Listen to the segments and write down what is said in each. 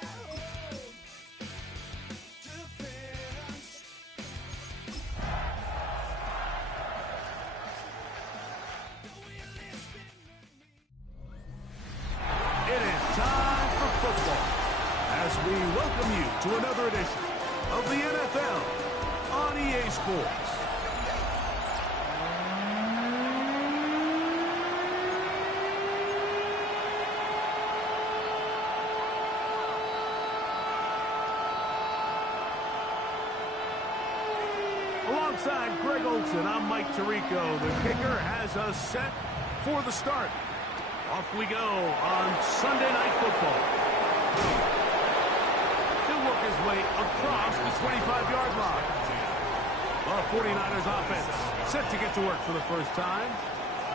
It is time for football as we welcome you to another edition of the NFL on EA Sports. Alongside Greg Olson, I'm Mike Tirico. The kicker has us set for the start. Off we go on Sunday Night Football. He'll work his way across the 25-yard line. The 49ers offense set to get to work for the first time.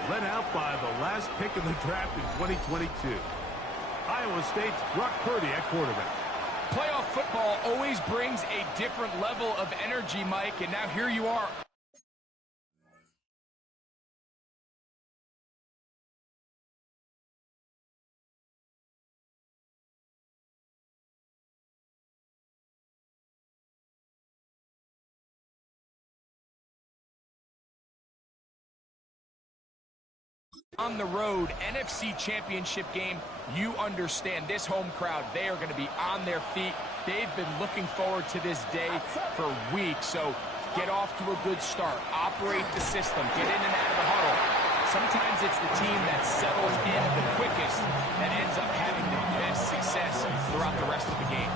Led out by the last pick of the draft in 2022. Iowa State's Brock Purdy at quarterback. Playoff football always brings a different level of energy, Mike, and now here you are. On the road, NFC Championship game, you understand this home crowd, they are going to be on their feet. They've been looking forward to this day for weeks, so get off to a good start. Operate the system. Get in and out of the huddle. Sometimes it's the team that settles in the quickest that ends up having the best success throughout the rest of the game.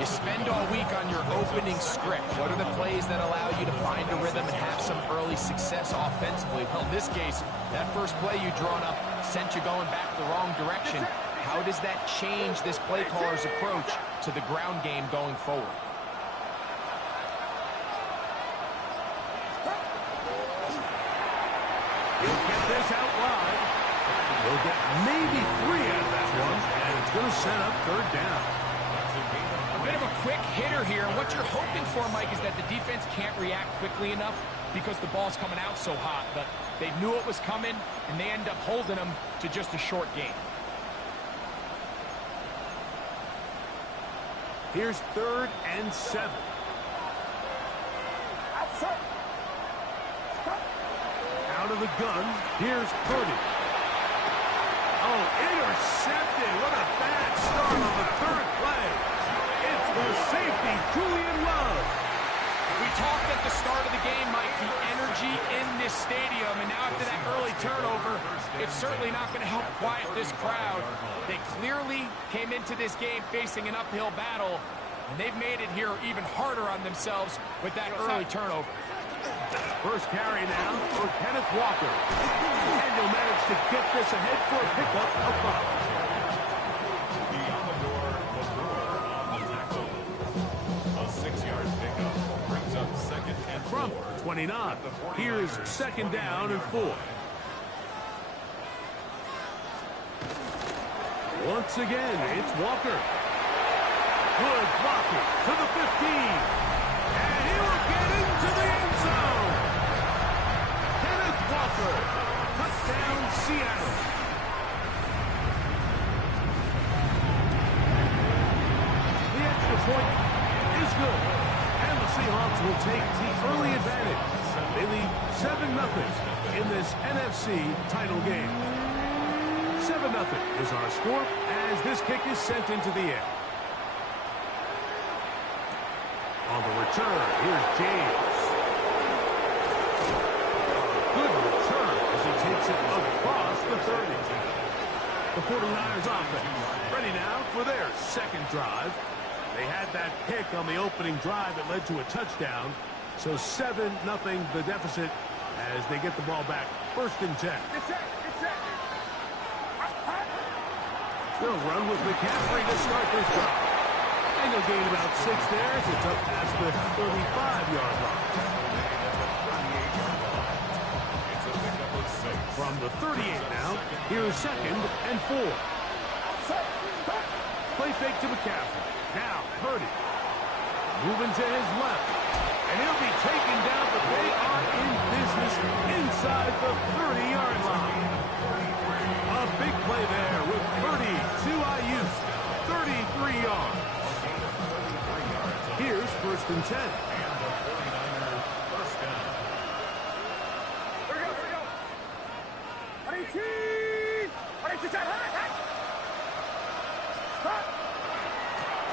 You spend all week on your opening script. What are the plays that allow you to find a rhythm and have some early success offensively? Well, in this case, that first play you drawn up sent you going back the wrong direction. How does that change this play caller's approach to the ground game going forward? He'll get this out wide. He'll get maybe 3 out of that one, and it's going to set up third down. A bit of a quick hitter here. What you're hoping for, Mike, is that the defense can't react quickly enough because the ball's coming out so hot. But they knew it was coming, and they end up holding them to just a short game. Here's 3rd and 7. Out of the gun, here's Purdy. Oh, intercepted. What a bad start on the 3rd play. It's the safety, Julian Love. We talked at the start of the game, Mike, the energy in this stadium, and now after that early turnover, it's certainly not going to help quiet this crowd. They clearly came into this game facing an uphill battle, and they've made it here even harder on themselves with that early turnover. First carry now for Kenneth Walker. And he'll manage to get this ahead for a pickup of 5. From 29, here's 2nd down and 4. Once again, it's Walker. Good blocking to the 15. And he will get into the end zone. Kenneth Walker, touchdown Seattle. The extra point is good. And the Seahawks will take the early advantage. They lead 7-0 in this NFC title game. 7-0 is our score as this kick is sent into the air. On the return, here's James. Good return as he takes it across the 30. The 49ers offense ready now for their 2nd drive. They had that pick on the opening drive that led to a touchdown. So 7-0 the deficit as they get the ball back. 1st and 10. They'll run with McCaffrey to start this drive. And they'll gain about 6 there as it's up past the 35-yard line. From the 38 now, here's 2nd and 4. Play fake to McCaffrey. Now, Purdy. Moving to his left. And he'll be taken down, but they are in business inside the 30-yard line. A big play there with Purdy to Ayuk. 33 yards. Here's 1st and 10.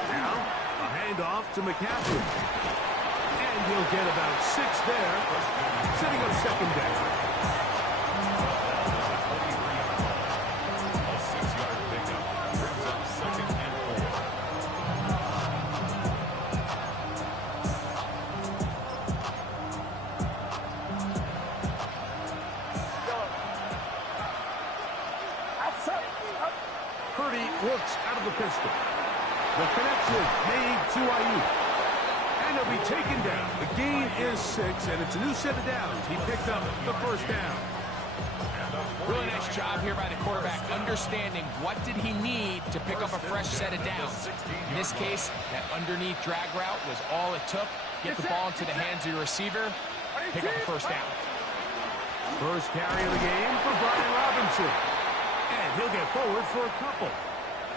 Now, a handoff to McCaffrey. And he'll get about 6 there, setting up 2nd down. A 6-yard pickup brings up 2nd and 4. Purdy works out of the pistol. The connection made to Ayuk. And he'll be taken down. The gain is 6, and it's a new set of downs. He picked up the 1st down. Really nice job here by the quarterback, understanding what did he need to pick up a fresh set of downs. In this case, that underneath drag route was all it took. Get the ball into the hands of your receiver, pick up the 1st down. First carry of the game for Brian Robinson. And he'll get forward for a couple.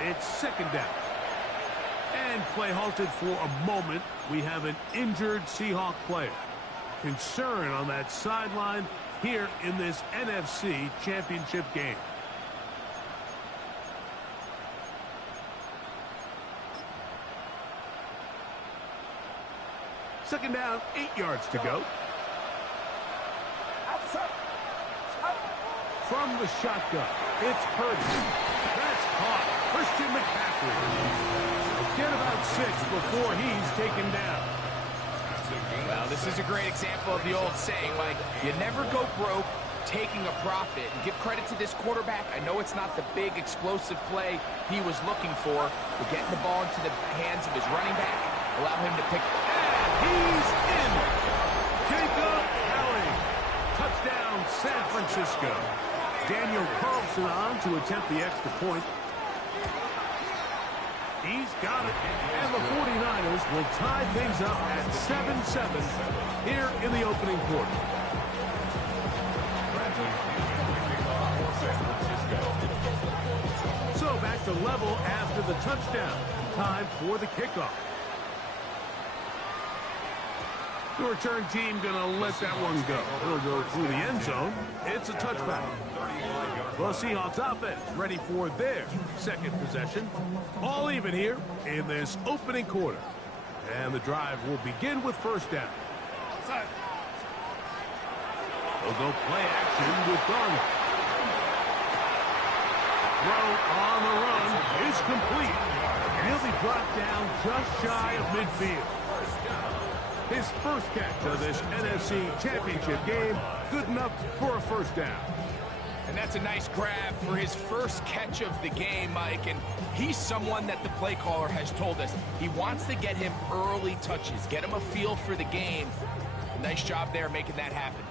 It's 2nd down. And play halted for a moment. We have an injured Seahawk player. Concern on that sideline here in this NFC Championship game. Second down, 8 yards to go. From the shotgun, it's Purdy. That's caught. Christian McCaffrey. Get about 6 before he's taken down. Well, this is a great example of the old saying, Mike, you never go broke taking a profit. And give credit to this quarterback. I know it's not the big explosive play he was looking for, but getting the ball into the hands of his running back, allow him to pick. And he's in. Jacob Kelly. Touchdown, San Francisco. Daniel Carlson on to attempt the extra point. He's got it. And the 49ers will tie things up at 7-7 here in the opening quarter. So back to level after the touchdown. Time for the kickoff. The return team going to let that one go. It'll go through the end zone. It's a touchback. The Seahawks offense ready for their 2nd possession. All even here in this opening quarter. And the drive will begin with 1st down. They'll go play action with Darnold. Throw on the run is complete. And he'll be brought down just shy of midfield. His first catch of this NFC Championship game, good enough for a 1st down. And that's a nice grab for his first catch of the game, Mike. And he's someone that the play caller has told us he wants to get him early touches, get him a feel for the game. Nice job there making that happen.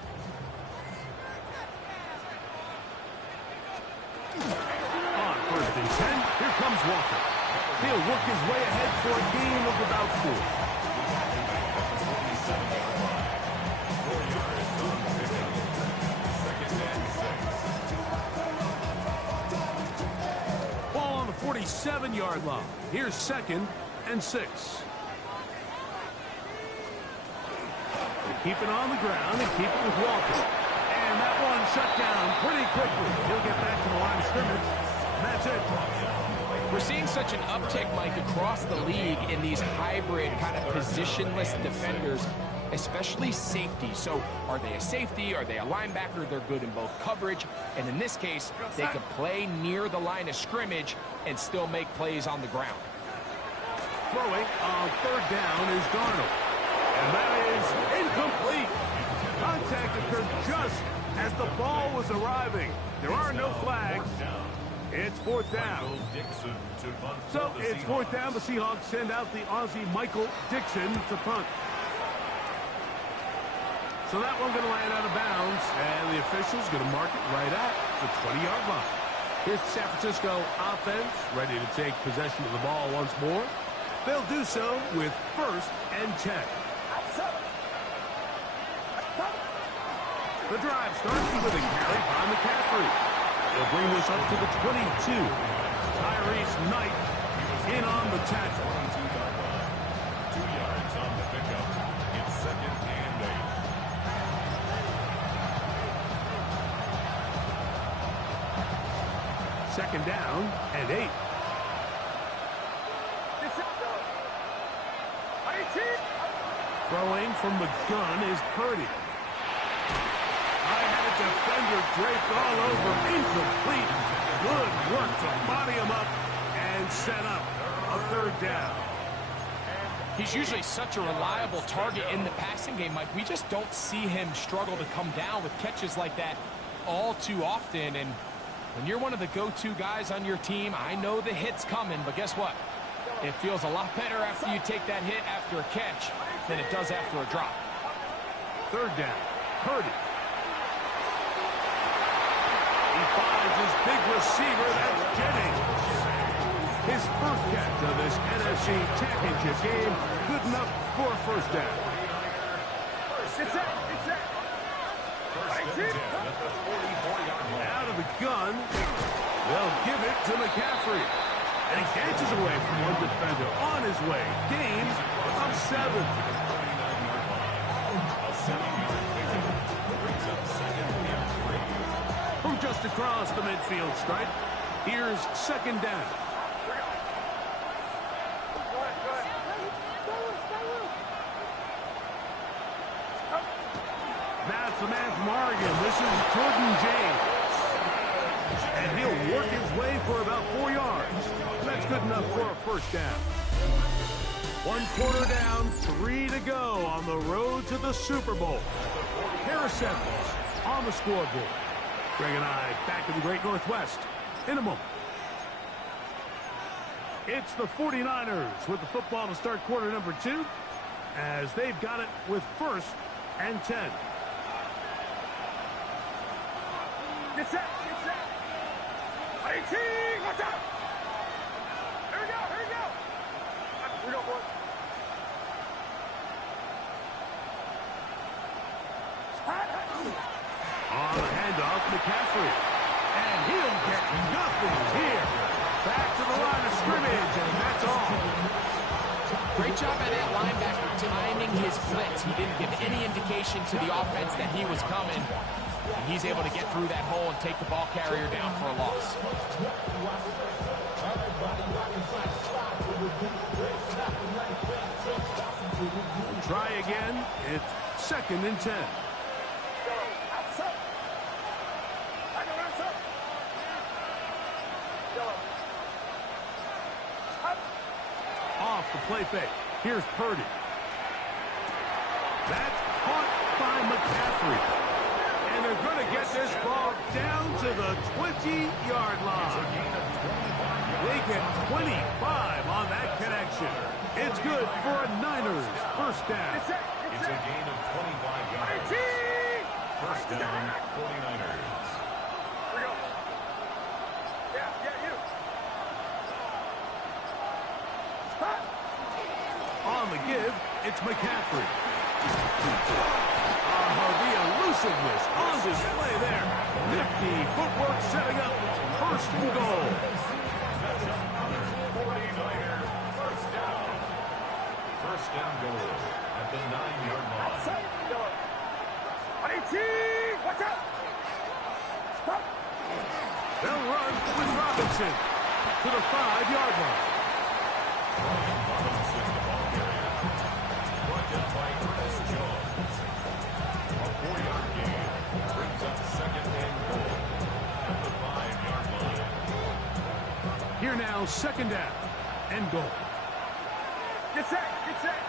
On 1st and 10, here comes Walker. He'll work his way ahead for a gain of about 4. Ball on the 47-yard line. Here's 2nd and 6. Keep it on the ground and keep it with Walker. And that one shut down pretty quickly. He'll get back to the line of scrimmage. And that's it. We're seeing such an uptick, Mike, across the league in these hybrid kind of positionless defenders, especially safety. So are they a safety? Are they a linebacker? They're good in both coverage. And in this case, they can play near the line of scrimmage and still make plays on the ground. Throwing on 3rd down is Darnold. And that is incomplete. Contact occurred just as the ball was arriving. There are no flags. It's 4th down. So it's 4th down. The Seahawks send out the Aussie Michael Dixon to punt. So that one going to land out of bounds, and the official's going to mark it right at the 20-yard line. Here's the San Francisco offense ready to take possession of the ball once more. They'll do so with 1st and 10. The drive starts with a carry by McCaffrey. They'll bring this up to the 22. Tyrese Knight in on the tackle. 22-yard line. 2 yards on the pickup. It's 2nd and 8. Second down and 8. Throwing from the gun is Purdy. I had a defender draped all over, incomplete. Good work to body him up and set up a 3rd down. He's usually such a reliable target in the passing game, Mike. We just don't see him struggle to come down with catches like that all too often. And when you're one of the go-to guys on your team, I know the hit's coming, but guess what? It feels a lot better after you take that hit after a catch than it does after a drop. 3rd down. Purdy. He finds his big receiver. That's Jennings. His first catch of this NFC Championship game. Good enough for a 1st down. Out of the gun. They'll give it to McCaffrey. And he dances away from one defender on his way. Gain of 7. From just across the midfield stripe, here's 2nd down. That's the man from Oregon. This is Jordan James. And he'll work his way for about 4 yards. That's good enough for a 1st down. 1 quarter down, 3 to go on the road to the Super Bowl. Harris Evans on the scoreboard. Greg and I back in the Great Northwest in a moment. It's the 49ers with the football to start quarter number 2 as they've got it with 1st and 10. Get set, get set. 18, watch out. Here we go, here we go. We go, boy. On the handoff, McCaffrey. And he'll get nothing here. Back to the line of scrimmage, and that's all. Great job by that linebacker timing his blitz. He didn't give any indication to the offense that he was coming. And he's able to get through that hole and take the ball carrier down for a loss. Try again. It's 2nd and 10. Off the play fake. Here's Purdy. That's caught by McCaffrey. And they're going to get this ball down to the 20-yard line. They get 25 on that connection. It's good for a Niners 1st down. It's a gain of 25 yards. 1st down, 49ers. On the give, it's McCaffrey. The elusiveness on display there. Nifty footwork setting up 1st and goal. 49ers, 1st down. 1st and goal at the 9-yard line. Watch out! They'll run with Robinson to the 5-yard line. Robinson, the ball carrier. Brought up by Chris Jones. A 4-yard gain brings up 2nd and goal at the 5-yard line. Here now, 2nd down and goal. Get set, get set.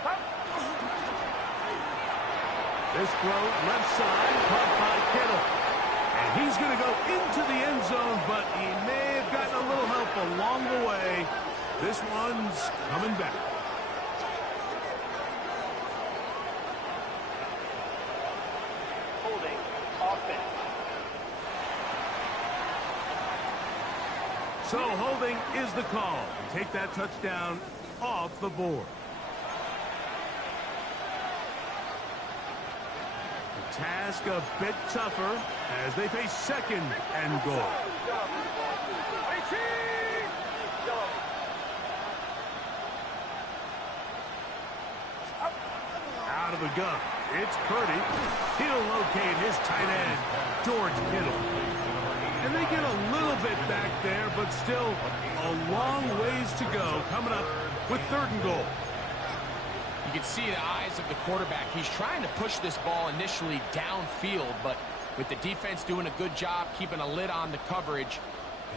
Stop. This throw left side caught by Kittle. And he's going to go into the end zone, but he may have gotten a little help along the way. This one's coming back. Holding offense. So holding is the call. Take that touchdown off the board. The task a bit tougher as they face 2nd and goal. of the gun. It's Purdy. He'll locate his tight end, George Kittle. And they get a little bit back there, but still a long ways to go coming up with 3rd and goal. You can see the eyes of the quarterback. He's trying to push this ball initially downfield, but with the defense doing a good job keeping a lid on the coverage,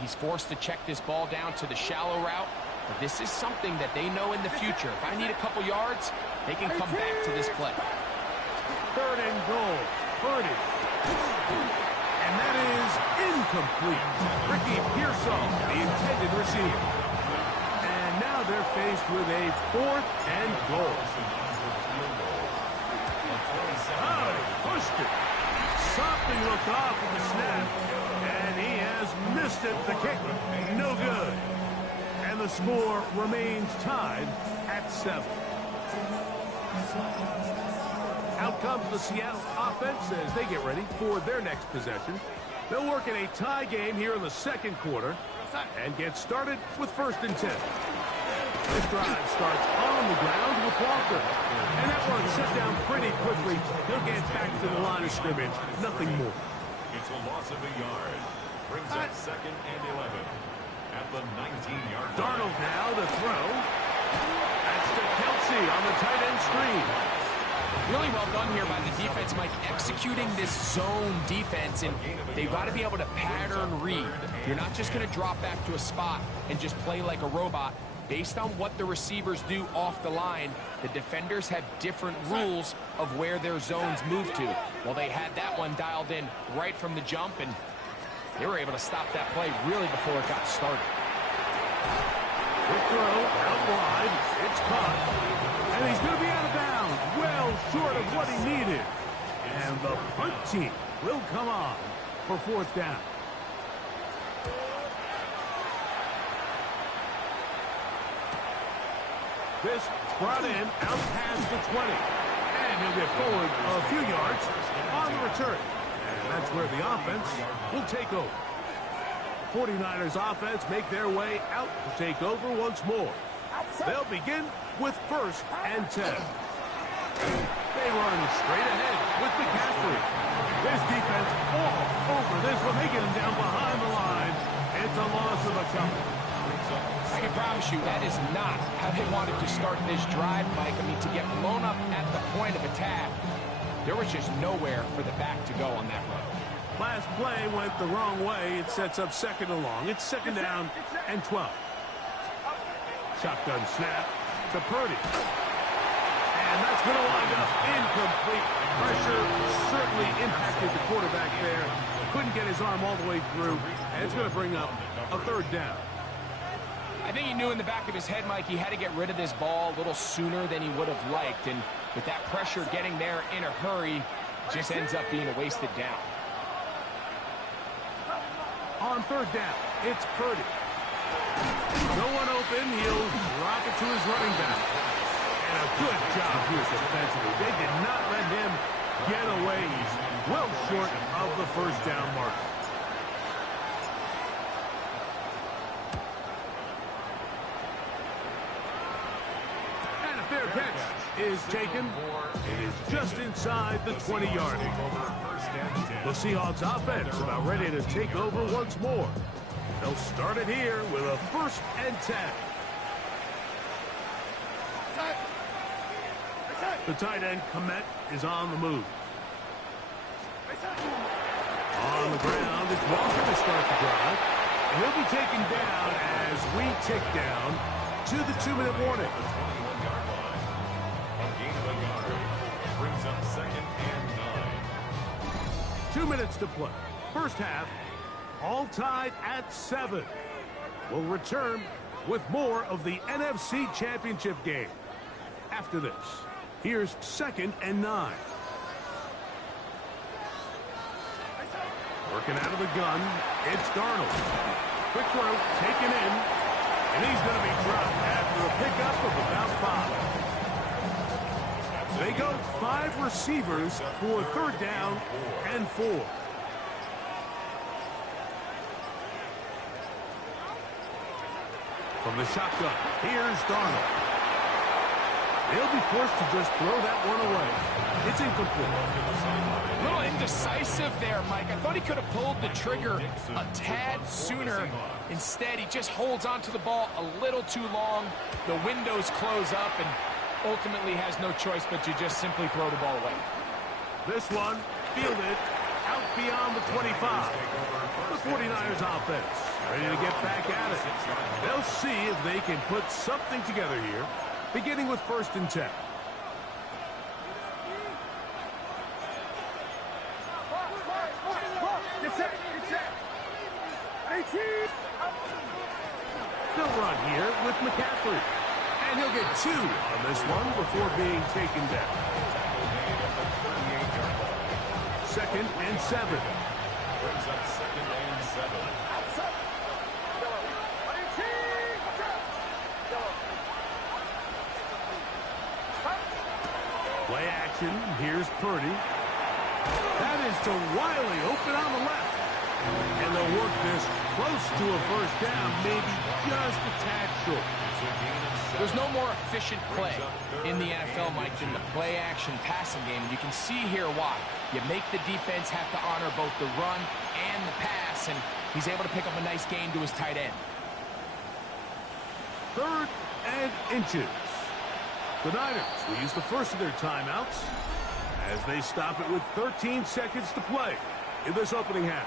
he's forced to check this ball down to the shallow route. But this is something that they know in the future. If I need a couple yards, they can come back to this play. 3rd and goal. Purdy. And that is incomplete. Ricky Pearsall, the intended receiver. And now they're faced with a 4th and goal. Oh, pushed it. Something looked off with the snap. And he has missed it. The kick, no good. And the score remains tied at 7. Out comes the Seattle offense as they get ready for their next possession. They'll work in a tie game here in the 2nd quarter and get started with 1st and 10. This drive starts on the ground with Walker. And that one shut down pretty quickly. He'll get back to the line of scrimmage. Nothing more. It's a loss of a yard. Brings up 2nd and 11 at the 19-yard line. Darnold now to throw. That's to Kelsey on the tight end screen. Really well done here by the defense, Mike, executing this zone defense, and they've got to be able to pattern read. You're not just going to drop back to a spot and just play like a robot. Based on what the receivers do off the line, the defenders have different rules of where their zones move to. Well, they had that one dialed in right from the jump, and they were able to stop that play really before it got started. Quick throw, out wide, it's caught, and he's going to be out of bounds, well short of what he needed. And the punt team will come on for 4th down. This brought in out past the 20, and he'll get forward a few yards on the return. And that's where the offense will take over. 49ers offense make their way out to take over once more. They'll begin with 1st and 10. They run straight ahead with McCaffrey. This defense all over this one. They get him down behind the line. It's a loss of a couple. I can promise you that is not how they wanted to start this drive, Mike. I mean, to get blown up at the point of attack, there was just nowhere for the back to go on that run. Last play went the wrong way. It sets up 2nd and long. It's 2nd down and 12. Shotgun snap to Purdy. And that's going to wind up incomplete. Pressure certainly impacted the quarterback there. Couldn't get his arm all the way through. And it's going to bring up a 3rd down. I think he knew in the back of his head, Mike, he had to get rid of this ball a little sooner than he would have liked. And with that pressure getting there in a hurry, just ends up being a wasted down. On 3rd down, it's Purdy. No one open. He'll drop it to his running back. And a good job here defensively. They did not let him get away. He's well short of the 1st down mark. And a fair catch is taken. It is just inside the 20-yard line. The Seahawks offense about ready to take over once more. They'll start it here with a 1st and 10. The tight end, Komet, is on the move. On the ground, it's Walker to start the drive. And he'll be taken down as we tick down to the 2-minute warning. 21-yard line. A gain of a yard. Brings up 2nd and 9. 2 minutes to play. First half, all tied at 7. We'll return with more of the NFC Championship game. After this, here's 2nd and 9. Working out of the gun, it's Darnold. Quick throw, taken in, and he's going to be dropped after a pickup of about 5. They go 5 receivers for 3rd down and 4. From the shotgun, here's Darnold. They'll be forced to just throw that one away. It's incomplete. A little indecisive there, Mike. I thought he could have pulled the trigger a tad sooner. Instead, he just holds onto the ball a little too long. The windows close up and ultimately has no choice but to just simply throw the ball away. This one fielded out beyond the 25. The 49ers offense ready to get back at it. They'll see if they can put something together here, beginning with 1st and 10. They'll run here with McCaffrey. And he'll get 2 on this one before being taken down. 2nd and 7. Brings up 2nd and 7. Play action. Here's Purdy. That is to Wiley, open on the left. And they'll work this close to a 1st down, maybe just a tad short. There's no more efficient play in the NFL, Mike, than the play-action passing game. You can see here why. You make the defense have to honor both the run and the pass, and he's able to pick up a nice gain to his tight end. 3rd and inches. The Niners will use the first of their timeouts as they stop it with 13 seconds to play in this opening half.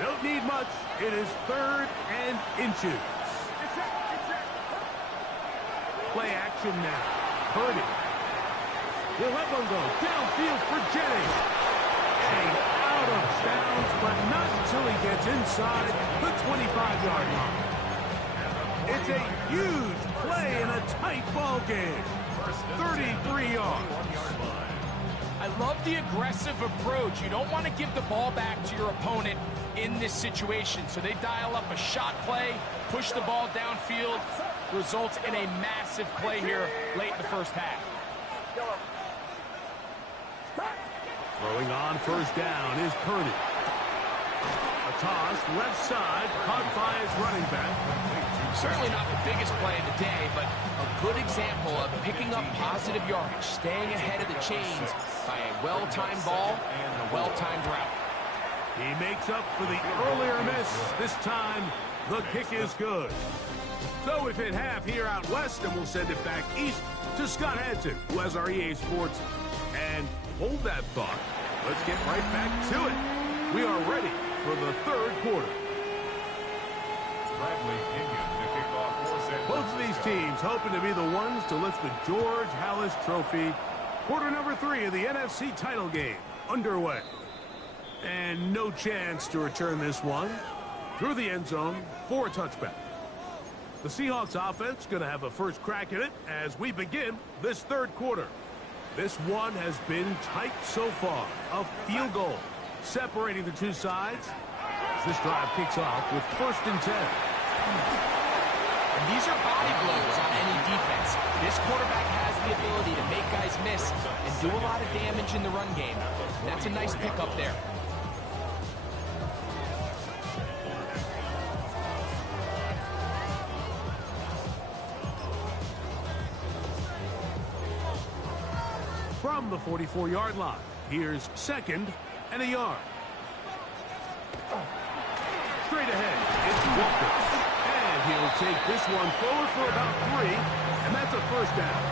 Don't need much. It is 3rd and inches. Play action now. Purdy. He'll let one go. Downfield for Jennings. And out of bounds, but not until he gets inside the 25-yard line. It's a huge play in a tight ball game. 33 yards. I love the aggressive approach. You don't want to give the ball back to your opponent in this situation. So they dial up a shot play, push the ball downfield, results in a massive play here late in the 1st half. Throwing on 1st down is Purdy. A toss left side, caught by his running back. Certainly not the biggest play of the day, but a good example of picking up positive yardage, staying ahead of the chains by a well-timed ball and a well-timed route. He makes up for the earlier miss. This time, the kick is good. So we've hit half here out west, and we'll send it back east to Scott Hanson, who has our EA Sports. And hold that thought. Let's get right back to it. We are ready for the 3rd quarter. Bradley Pinion to kick off for San Both of these teams hoping to be the ones to lift the George Halas Trophy. Quarter number 3 of the NFC title game underway. And no chance to return this one through the end zone for a touchback. The Seahawks offense going to have a first crack at it as we begin this 3rd quarter. This one has been tight so far. A field goal separating the two sides as this drive kicks off with 1st and 10. And these are body blows on any defense. This quarterback has the ability to make guys miss and do a lot of damage in the run game. And that's a nice pickup there. From the 44-yard line, here's 2nd and a yard. Straight ahead, it's Walker. And he'll take this one forward for about 3, and that's a 1st down.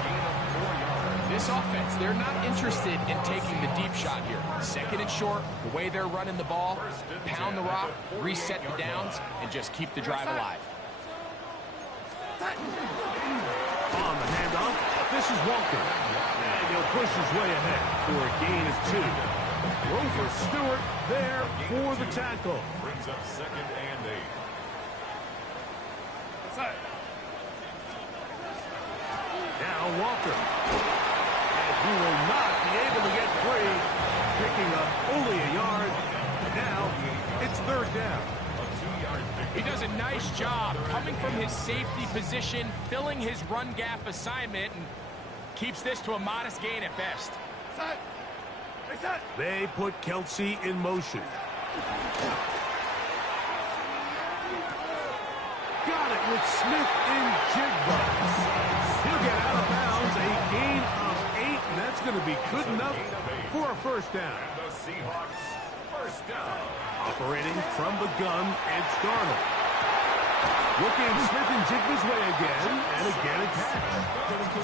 This offense, they're not interested in taking the deep shot here. 2nd and short, the way they're running the ball, pound the rock, reset the downs, and just keep the drive alive. On the handoff, this is Walker. And he'll push his way ahead for a gain of 2. Rover Stewart there for the tackle. Brings up 2nd and 8. Now Walker. And he will not be able to get free. Picking up only a yard. Now it's 3rd down. He does a nice job coming from his safety position, filling his run gap assignment, and keeps this to a modest gain at best. They put Kelsey in motion. got it with Smith in Jigba. He'll get out of bounds, a gain of 8, and that's going to be good enough for a first down. And the Seahawks, first down. Operating from the gun, it's Darnold. Looking Smith and Jigba's way again, and again a catch.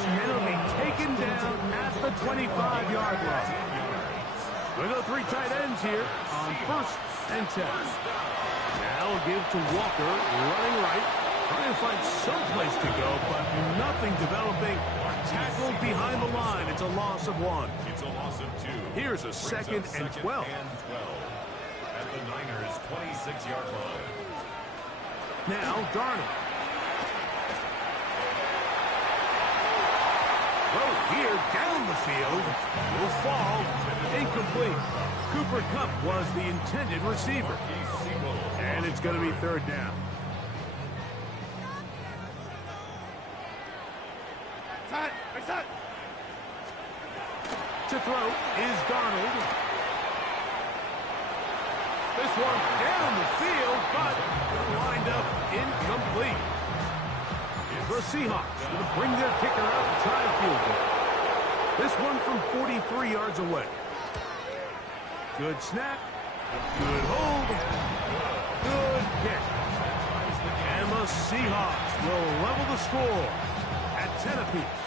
And it'll be taken down at the 25-yard line. We'll go 3 tight ends here on 1st and 10. Now we'll give to Walker, running right, trying to find some place to go, but nothing developing. Tackled behind the line. It's a loss of 1. It's a loss of 2. Here's a 2nd and 12. At the Niners' 26-yard line. Now Darnold. Throw here down the field. Will fall. Incomplete. Cooper Kupp was the intended receiver. And it's going to be 3rd down. To throw is Darnold. This one down the field, but lined up incomplete. The Seahawks going to bring their kicker out and try a field goal. This one from 43 yards away. Good snap. Good hold. Good kick. And the Seahawks will level the score at 10 apiece.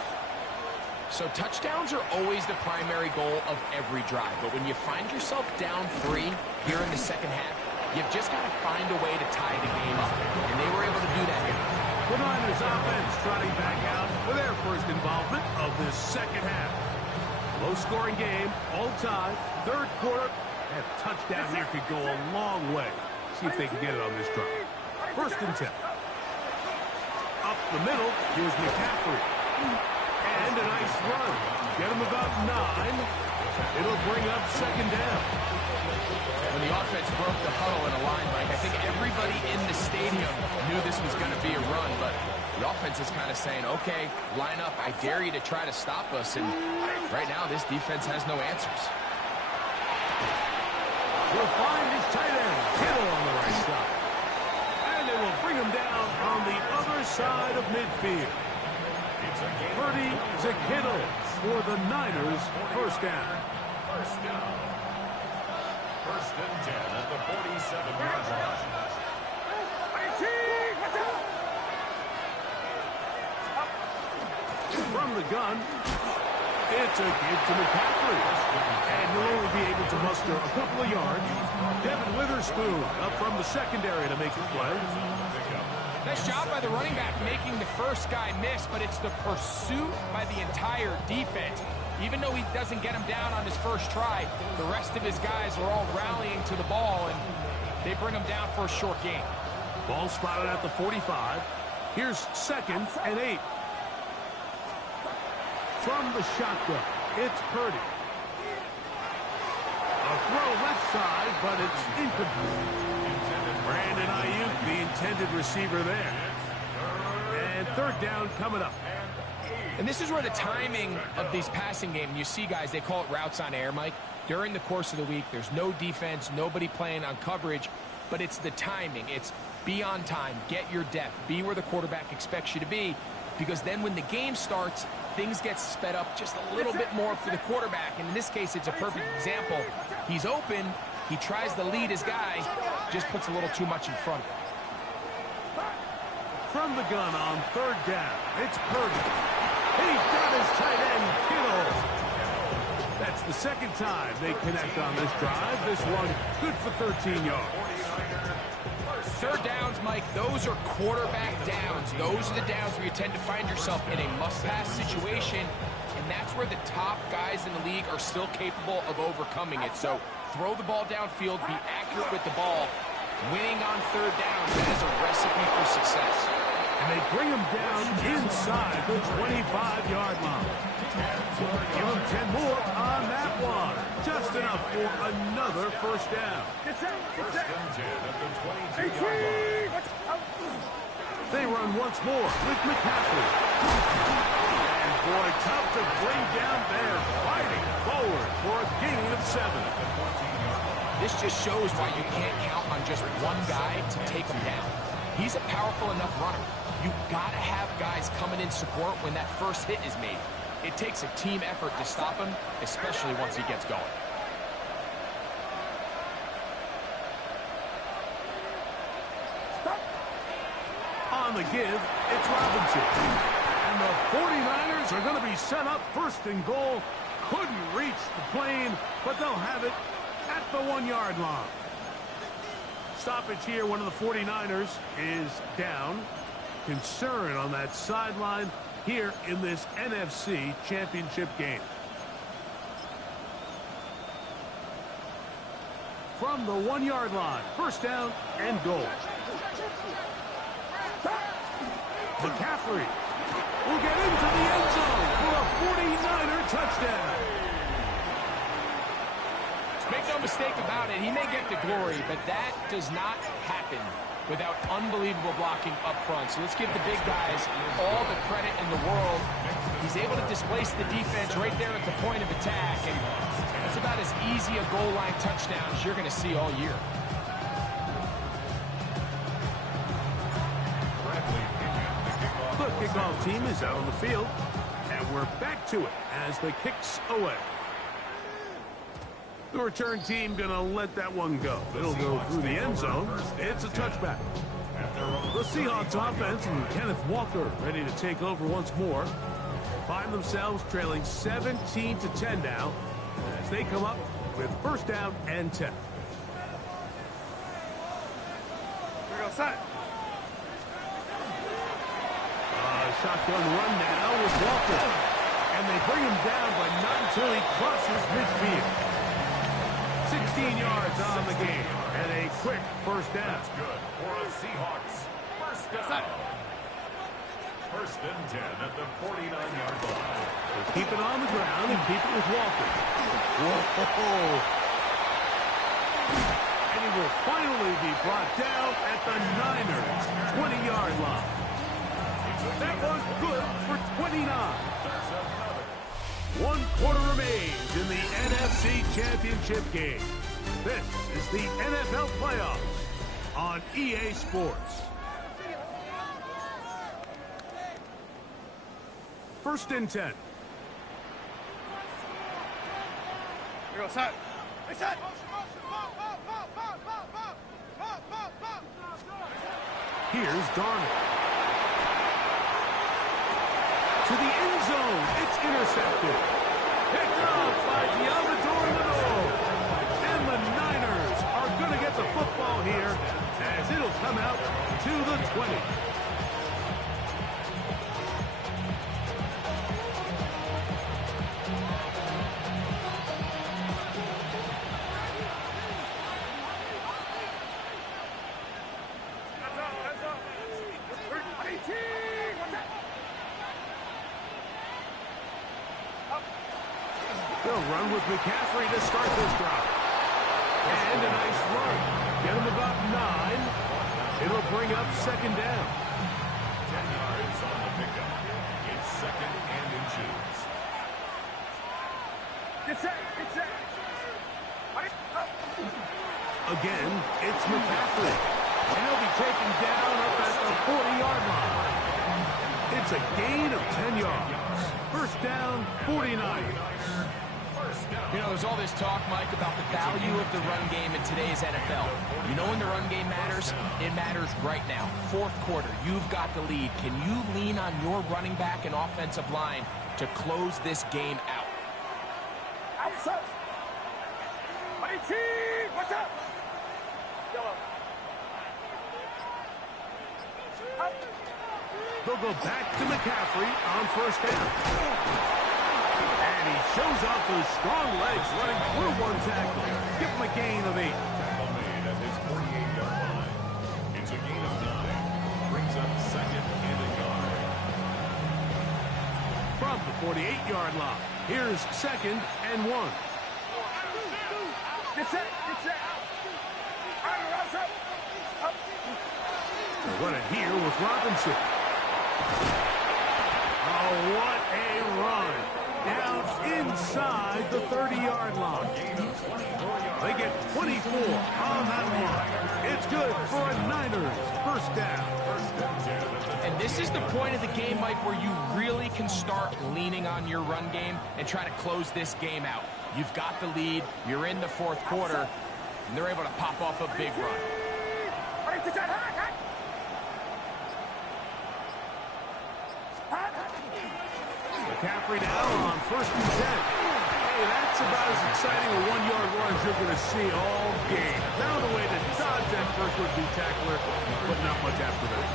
So touchdowns are always the primary goal of every drive. But when you find yourself down 3 here in the second half, you've just got to find a way to tie the game up. And they were able to do that here. The Niners offense trotting back out for their first involvement of this second half. Low-scoring game, all time, 3rd quarter. That touchdown here could go a long way. See if they can get it on this drive. 1st and 10. Up the middle, here's McCaffrey. And a nice run. Get him about 9. It'll bring up 2nd down. When the offense broke the huddle in a line, Mike, I think everybody in the stadium knew this was going to be a run, but the offense is kind of saying, okay, line up. I dare you to try to stop us. And right now, this defense has no answers. Will find his tight end, Kittle on the right side. And they will bring him down on the other side of midfield. Purdy to Kittle for the Niners, 1st down. 1st down. 1st and 10 at the 47-yard line. From the gun, it's a give to McCaffrey. And he'll only be able to muster a couple of yards. Devin Witherspoon up from the secondary to make the play. Nice job by the running back making the first guy miss, but it's the pursuit by the entire defense. Even though he doesn't get him down on his first try, the rest of his guys are all rallying to the ball, and they bring him down for a short gain. Ball spotted at the 45. Here's 2nd and 8. From the shotgun, it's Purdy. A throw left side, but it's incomplete. Brandon Ayuk, the intended receiver there. And 3rd down coming up. And this is where the timing of these passing game, you see guys, they call it routes on air, Mike. During the course of the week, there's no defense, nobody playing on coverage, but it's the timing. It's be on time, get your depth, be where the quarterback expects you to be, because then when the game starts, things get sped up just a little bit more for the quarterback. And in this case, it's a perfect example. He's open. He tries to lead his guy, just puts a little too much in front of him. From the gun on 3rd down, it's Purdy. He's got his tight end, Kittle. That's the 2nd time they connect on this drive. This one good for 13 yards. 3rd downs, Mike, those are quarterback downs. Those are the downs where you tend to find yourself in a must-pass situation, and that's where the top guys in the league are still capable of overcoming it. So throw the ball downfield, be accurate with the ball. Winning on 3rd down, that is a recipe for success. And they bring him down inside the 25-yard line. Give him 10 more on that one. Just enough for another 1st down. 1st and 10 at the 22-yard line. They run once more with McCaffrey. And boy, tough to bring down there. Fighting forward for a gain of 7. This just shows why you can't count on just one guy to take him down. He's a powerful enough runner. You gotta have guys coming in support when that first hit is made. It takes a team effort to stop him, especially once he gets going. On the give, it's Robinson. And the 49ers are going to be set up first and goal. Couldn't reach the plane, but they'll have it at the 1-yard line. Stoppage here. One of the 49ers is down. Concern on that sideline here in this NFC Championship game. From the 1-yard line, first down and goal. McCaffrey will get into the end zone for a 49er touchdown. Make no mistake about it, he may get the glory, but that does not happen without unbelievable blocking up front. So let's give the big guys all the credit in the world. He's able to displace the defense right there at the point of attack, and that's about as easy a goal line touchdown as you're going to see all year. The kickoff team is out on the field, and we're back to it as the kick's away. The return team going to let that one go. It'll go through the end zone. It's a touchback. The Seahawks offense and Kenneth Walker ready to take over once more. Find themselves trailing 17-10 now as they come up with first down and 10. Here we go, set. Shotgun run now with Walker. And they bring him down, but not until he crosses midfield. 16 yards on the game, and a quick first down. That's good for a Seahawks. First down. First and 10 at the 49-yard line. They'll keep it on the ground and keep it with Walker. Whoa. And he will finally be brought down at the Niners' 20-yard line. That was good for 29. 1 quarter remains in the NFC Championship game. This is the NFL playoffs on EA Sports. First and 10. Here we go, set. Hey, set. Here's Darnold. To the end zone. It's intercepted. Picked up by Diamador. And the Niners are going to get the football here as it'll come out to the 20. They'll run with McCaffrey to start this drive. And a nice run. Get him about 9. It'll bring up second down. 10 yards on the pickup. It's second and inches. Get set. Get set. Again, it's McCaffrey. And he'll be taken down up at the 40-yard line. It's a gain of 10 yards. First down, 49. You know, there's all this talk, Mike, about the value of the run game in today's NFL. You know when the run game matters? It matters right now. Fourth quarter, you've got the lead. Can you lean on your running back and offensive line to close this game out? Outside. Watch out. They'll go back to McCaffrey on first down. And he shows off those strong legs running through one tackle. Give him a gain of 8. Tackle made at his 48-yard line. It's a gain of 9. Brings up second and a yard. From the 48-yard line, here's second and 1. Get set. Get set. They'll run it here with Robinson. Oh, what a run. Down inside the 30-yard line. They get 24 on that one. It's good for a Niners first down. And this is the point of the game, Mike, where you really can start leaning on your run game and try to close this game out. You've got the lead, you're in the fourth quarter, and they're able to pop off a big run. McCaffrey now on first and 10. Hey, that's about as exciting a one-yard run as you're going to see all game. Found a way to dodge that first would-be tackler, but not much after that.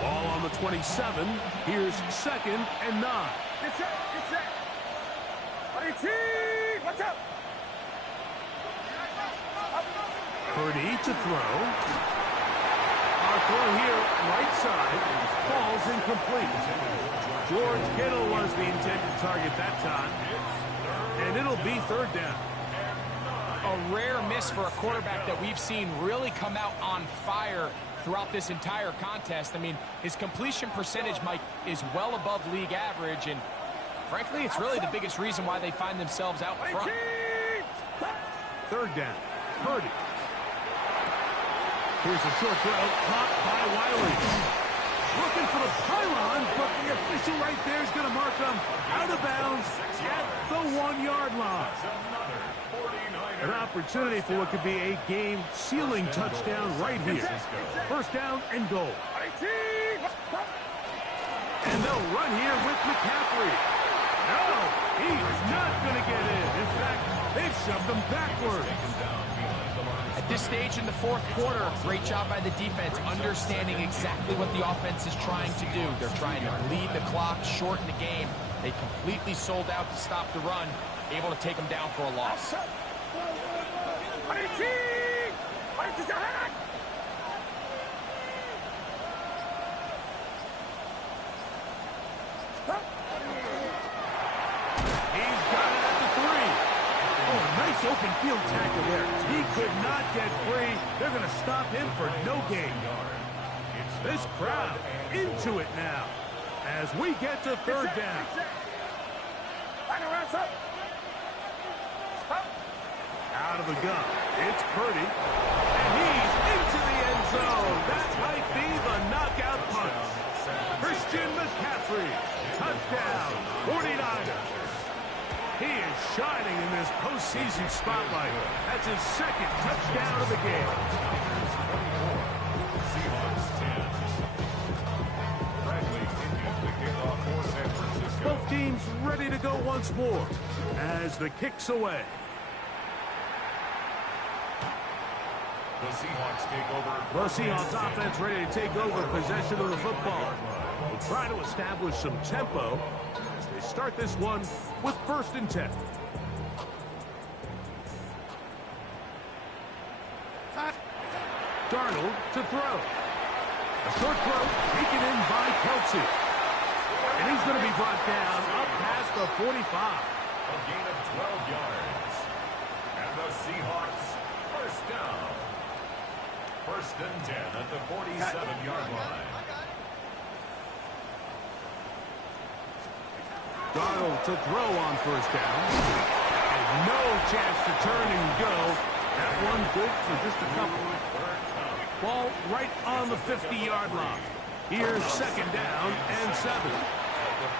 Ball on the 27. Here's second and 9. Get set. Get set. Watch out. Purdy to throw. Our throw here, right side, falls incomplete. George Kittle was the intended target that time. And it'll be third down. A rare miss for a quarterback that we've seen really come out on fire throughout this entire contest. I mean, his completion percentage, Mike, is well above league average, and frankly, it's really the biggest reason why they find themselves out front. Third down. Purdy. Here's a short throw, caught by Wiley. Looking for the pylon, but the official right there is going to mark him out of bounds at the 1-yard line. An opportunity for what could be a game-sealing touchdown right here. First down and goal. And they'll run here with McCaffrey. No, he's not going to get in. In fact, they've shoved him backwards. At this stage in the fourth quarter, great job by the defense, understanding exactly what the offense is trying to do. They're trying to bleed the clock, shorten the game. They completely sold out to stop the run, able to take them down for a loss. Open field tackle there. He could not get free. They're going to stop him for no gain. This crowd into it now as we get to third down. Out of the gun. It's Purdy. And he's into the end zone. That might be the knockout punch. Christian McCaffrey. Touchdown. 49ers. He is shining in this postseason spotlight. That's his second touchdown of the game. Both teams ready to go once more as the kick's away. The Seahawks take over. The Seahawks offense ready to take over possession of the football. We'll try to establish some tempo as they start this one with first and 10. Darnold to throw. A short throw taken in by Kelsey. And he's going to be brought down up past the 45. A gain of 12 yards. And the Seahawks first down. First and 10 at the 47-yard line. Darnold to throw on first down. And no chance to turn and go. That one good for just a couple. Ball right on the 50-yard line. Here's second down and 7.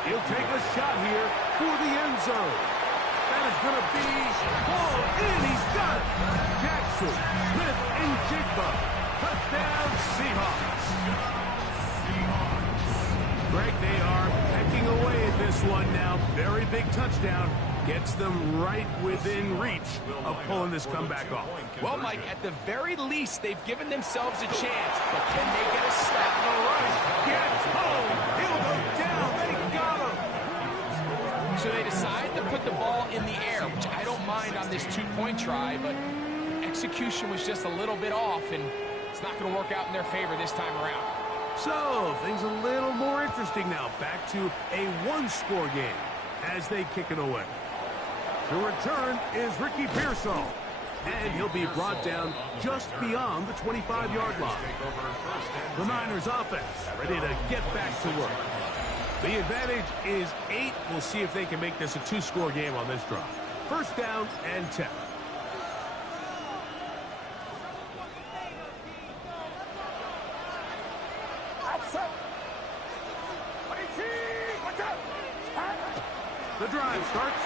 He'll take a shot here for the end zone. That is going to be ball in. He's got it. Jackson, Smith, and Jigba. Touchdown, Seahawks. Greg, they are pecking away at this one now. Very big touchdown. Gets them right within reach of pulling this comeback off. Well, Mike, at the very least, they've given themselves a chance. But can they get a stop in a run? Gets home. He'll go down. They got him. So they decide to put the ball in the air, which I don't mind on this two-point try, but the execution was just a little bit off, and it's not going to work out in their favor this time around. So, things a little more interesting now. Back to a one-score game as they kick it away. The return is Ricky Pearsall, and he'll be brought down just beyond the 25-yard line. The Niners offense ready to get back to work. The advantage is 8. We'll see if they can make this a two-score game on this drive. First down and 10.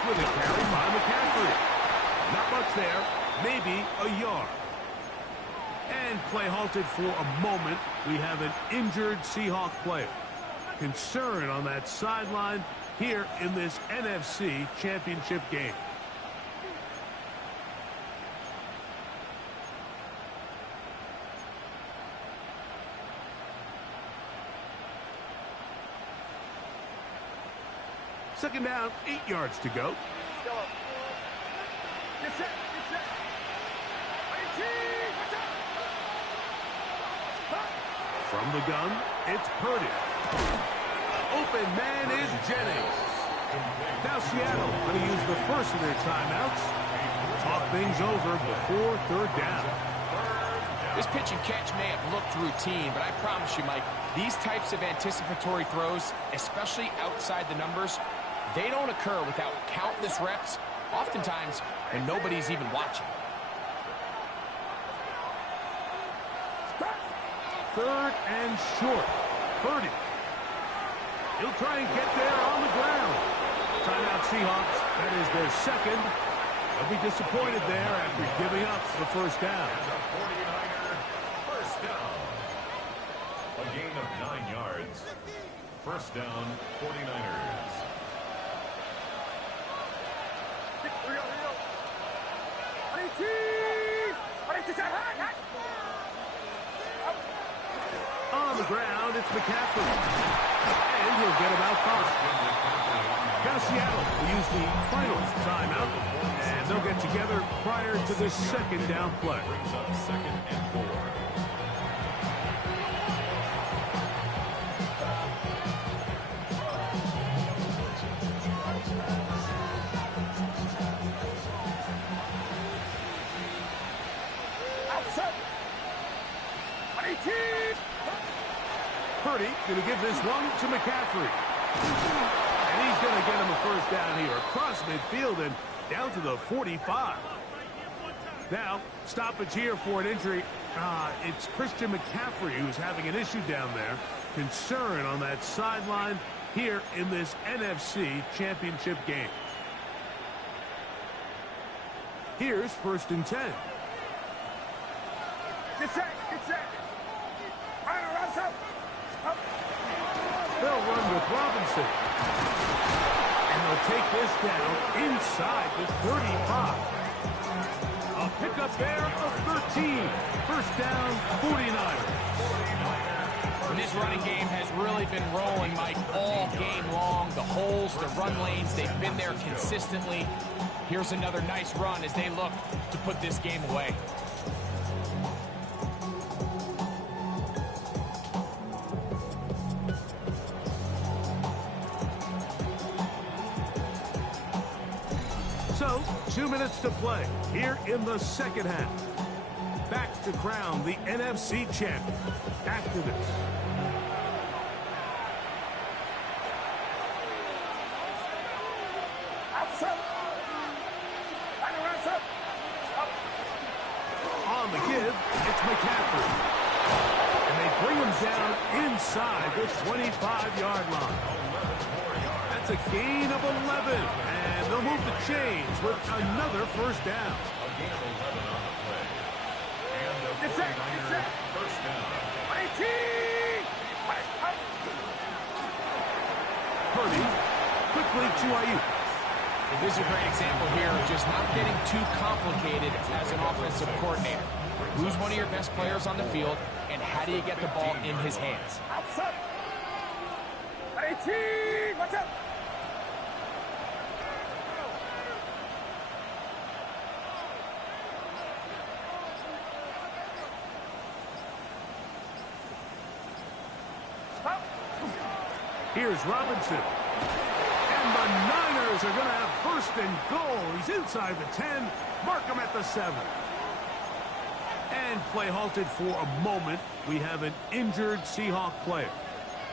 with a carry by McCaffrey. Not much there, maybe a yard. And play halted for a moment. We have an injured Seahawk player. Concern on that sideline here in this NFC Championship game. Second down, 8 yards to go. Get set. Get set. 18. Watch out. From the gun, it's Purdy. Open man is Jennings. Now Seattle going to use the first of their timeouts. Talk things over before third down. This pitch and catch may have looked routine, but I promise you, Mike, these types of anticipatory throws, especially outside the numbers, they don't occur without countless reps, oftentimes when nobody's even watching. Third and short. Purdy. He'll try and get there on the ground. Timeout Seahawks. That is their second. They'll be disappointed there after giving up the first down. And a 49er first down. A gain of 9 yards. First down, 49ers. Here we go. 18. 18. On the ground, it's McCaffrey. And he'll get about 5. Now Seattle will use the final timeout, and they'll get together prior to the second down play. Brings up second and 4. Purdy going to give this one to McCaffrey. And he's going to get him a first down here across midfield and down to the 45. Now, stoppage here for an injury. It's Christian McCaffrey who's having an issue down there. Concern on that sideline here in this NFC Championship game. Here's first and 10. Get set. Get set. They'll run with Robinson. And they'll take this down inside the 35. A pickup there of 13. First down, 49ers. And this running game has really been rolling, Mike, all game long. The holes, the run lanes, they've been there consistently. Here's another nice run as they look to put this game away. So, 2 minutes to play here in the second half. Back to crown the NFC champion after this. On the give, it's McCaffrey. And they bring him down inside the 25-yard line. That's a gain of 11. And they'll move the chains with another first down. A gain of 11 on the play. And a 49er first down. 18. Purdy quickly to Ayuk. This is a great example here of just not getting too complicated as an offensive coordinator. Who's one of your best players on the field, and how do you get the ball in his hands? 18. Watch out. Here's Robinson. And the Niners are going to have first and goal. He's inside the 10. Mark him at the 7. And play halted for a moment. We have an injured Seahawk player.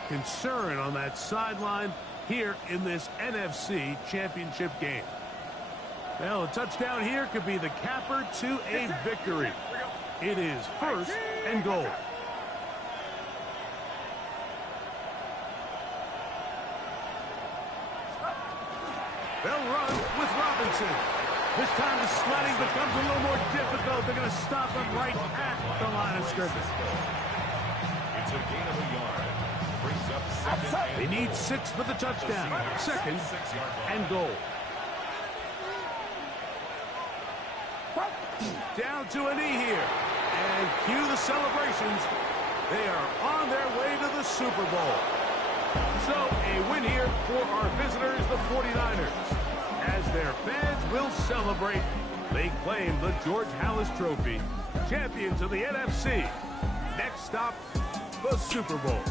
Concern on that sideline here in this NFC Championship game. Well, a touchdown here could be the capper to a victory. It is first and goal. They'll run with Robinson. This time the sledding becomes a little more difficult. They're going to stop him right at the line of scrimmage. It's a gain of a yard. Brings up second. They need 6 for the touchdown. Second and goal. Down to a knee here. And cue the celebrations. They are on their way to the Super Bowl. So a win here for our visitors, the 49ers. As their fans will celebrate, they claim the George Halas Trophy. Champions of the NFC. Next stop, the Super Bowl.